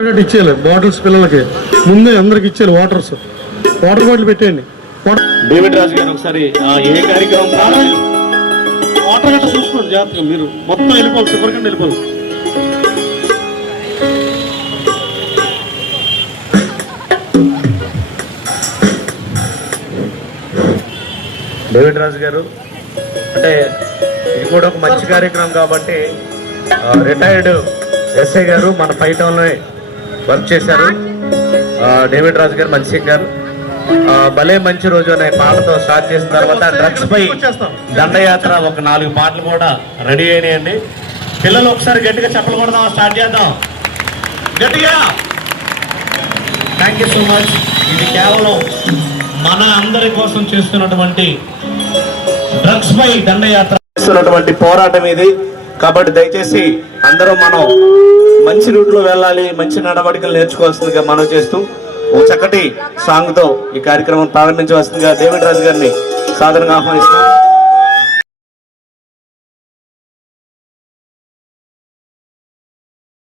ఇచ్చేయాలి బాటిల్స్ పిల్లలకి ముందే అందరికి ఇచ్చేయాలి వాటర్ బాటిల్ పెట్టేయండి. డేవిడ్ రాజు గారు ఒకసారి ఏ కార్యక్రమం వాటర్ గట్ట చూసుకోండి జాగ్రత్తగా, మీరు మొత్తం వెళ్ళిపోవాలి, చివరికండి వెళ్ళిపోవాలి. డేవిడ్ రాజు గారు అంటే ఇది కూడా ఒక మంచి కార్యక్రమం కాబట్టి రిటైర్డ్ ఎస్ఐ గారు మన పైటంలో వర్క్ చేశారు. డేవిడ్ రాజు గారు మంచి సింగర్. భలే మంచి రోజు అనే పాటతో స్టార్ట్ చేసిన తర్వాత డ్రగ్స్ పై దండయాత్ర ఒక 4 పాటలు కూడా రెడీ అయినాయండి. పిల్లలు ఒకసారి గట్టిగా చెప్పలు కొడదాం, స్టార్ట్ చేద్దాం గట్టిగా. Thank you so much. ఇది కేవలం మన అందరి కోసం చేస్తున్నటువంటి డ్రగ్స్ పై దండయాత్ర చేస్తున్నటువంటి పోరాటం ఇది. కాబట్టి దయచేసి అందరూ మనం మంచి రూట్లో వెళ్ళాలి, మంచి నడవడికలు నేర్చుకోవాల్సిందిగా మనం చేస్తూ ఒక చక్కటి సాంగ్ తో ఈ కార్యక్రమం ప్రారంభించవలసిందిగా డేవిడ్ రాజు గారిని సాదరంగా ఆహ్వానిస్తున్నాం.